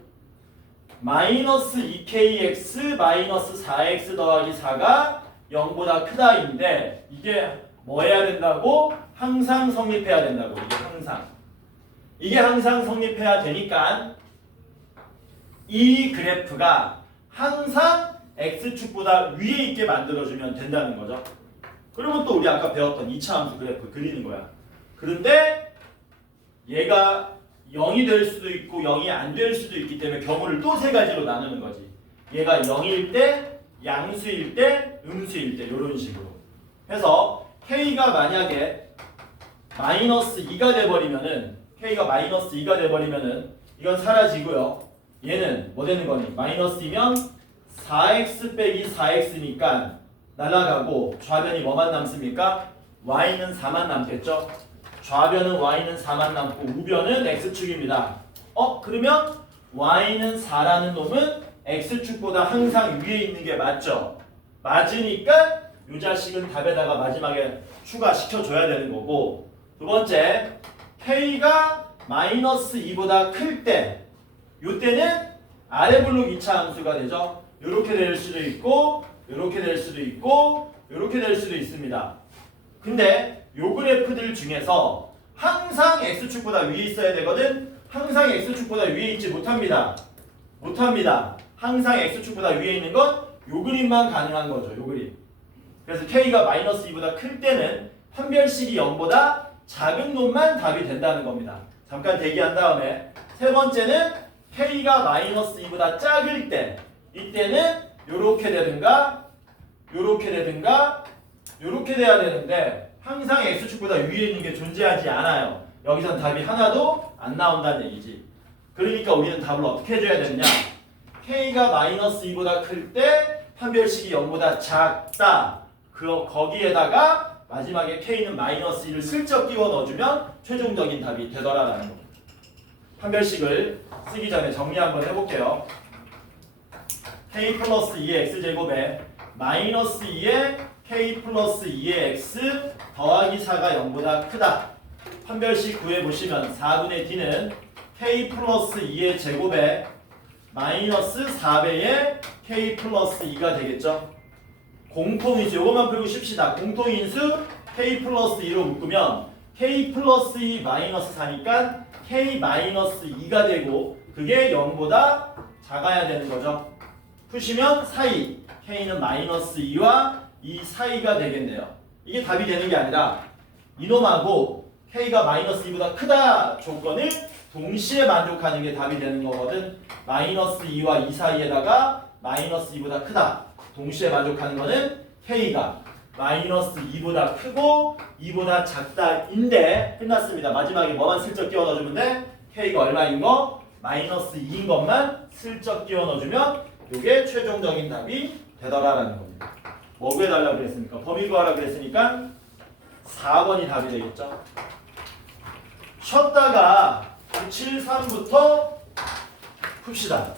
마이너스 2kx 마이너스 4x 더하기 4가 0보다 크다인데 이게 뭐 해야 된다고? 항상 성립해야 된다고. 이게 항상 성립해야 되니까 이 그래프가 항상 x축보다 위에 있게 만들어주면 된다는 거죠. 그러면 또 우리 아까 배웠던 2차 함수 그래프 그리는 거야. 그런데 얘가 0이 될 수도 있고 0이 안 될 수도 있기 때문에 경우를 또 세 가지로 나누는 거지. 얘가 0일 때, 양수일 때, 음수일 때 이런 식으로 해서 k가 만약에 마이너스 2가 돼버리면은 k가 마이너스 2가 돼버리면은 이건 사라지고요. 얘는 뭐 되는 거니? 마이너스이면 4x 빼기 4x니까 날아가고 좌변이 뭐만 남습니까? y는 4만 남겠죠? 좌변은 y는 4만 남고 우변은 x축입니다. 그러면 y는 4라는 놈은 x축보다 항상 위에 있는 게 맞죠? 맞으니까 이 자식은 답에다가 마지막에 추가시켜줘야 되는 거고 두 번째, k가 마이너스 2보다 클 때 이때는 아래 블록 2차 함수가 되죠. 이렇게 될 수도 있고 이렇게 될 수도 있고 이렇게 될 수도 있습니다. 근데 요 그래프들 중에서 항상 x축보다 위에 있어야 되거든. 항상 x축보다 위에 있지 못합니다. 항상 x축보다 위에 있는 건 요 그림만 가능한 거죠. 요 그림. 그래서 k가 마이너스 2보다 클 때는 판별식이 0보다 작은 놈만 답이 된다는 겁니다. 잠깐 대기한 다음에 세 번째는 k가 마이너스 2보다 작을 때 이때는 요렇게 되든가 요렇게 되든가 요렇게 돼야 되는데 항상 x축보다 위에 있는 게 존재하지 않아요. 여기선 답이 하나도 안 나온다는 얘기지. 그러니까 우리는 답을 어떻게 해줘야 되느냐. k가 마이너스 2보다 클 때 판별식이 0보다 작다. 거기에다가 마지막에 k는 마이너스 2를 슬쩍 끼워 넣어주면 최종적인 답이 되더라라는 겁니다. 판별식을 쓰기 전에 정리 한번 해볼게요. k 플러스 2의 x제곱에 마이너스 2의 k 플러스 2의 x 더하기 4가 0보다 크다. 판별식 구해보시면 4분의 d는 k 플러스 2의 제곱에 마이너스 4배의 k 플러스 2가 되겠죠. 공통인수 요것만 풀고 쉽시다. 공통인수 k 플러스 2로 묶으면 k 플러스 2 마이너스 4니까 k 마이너스 2가 되고 그게 0보다 작아야 되는 거죠. 푸시면 사이 k는 마이너스 2와 이 사이가 되겠네요. 이게 답이 되는 게 아니라 이놈하고 k가 마이너스 2보다 크다 조건을 동시에 만족하는 게 답이 되는 거거든. 마이너스 2와 2 사이에다가 마이너스 2보다 크다 동시에 만족하는 거는 k가 마이너스 2보다 크고 2보다 작다인데 끝났습니다. 마지막에 뭐만 슬쩍 끼워 넣어주면 돼? k가 얼마인 거? 마이너스 2인 것만 슬쩍 끼워 넣어주면 이게 최종적인 답이 되더라라는 겁니다. 뭐 구해달라고 그랬습니까? 범위 구하라고 그랬으니까 4번이 답이 되겠죠. 쉬었다가 7, 3부터 풉시다.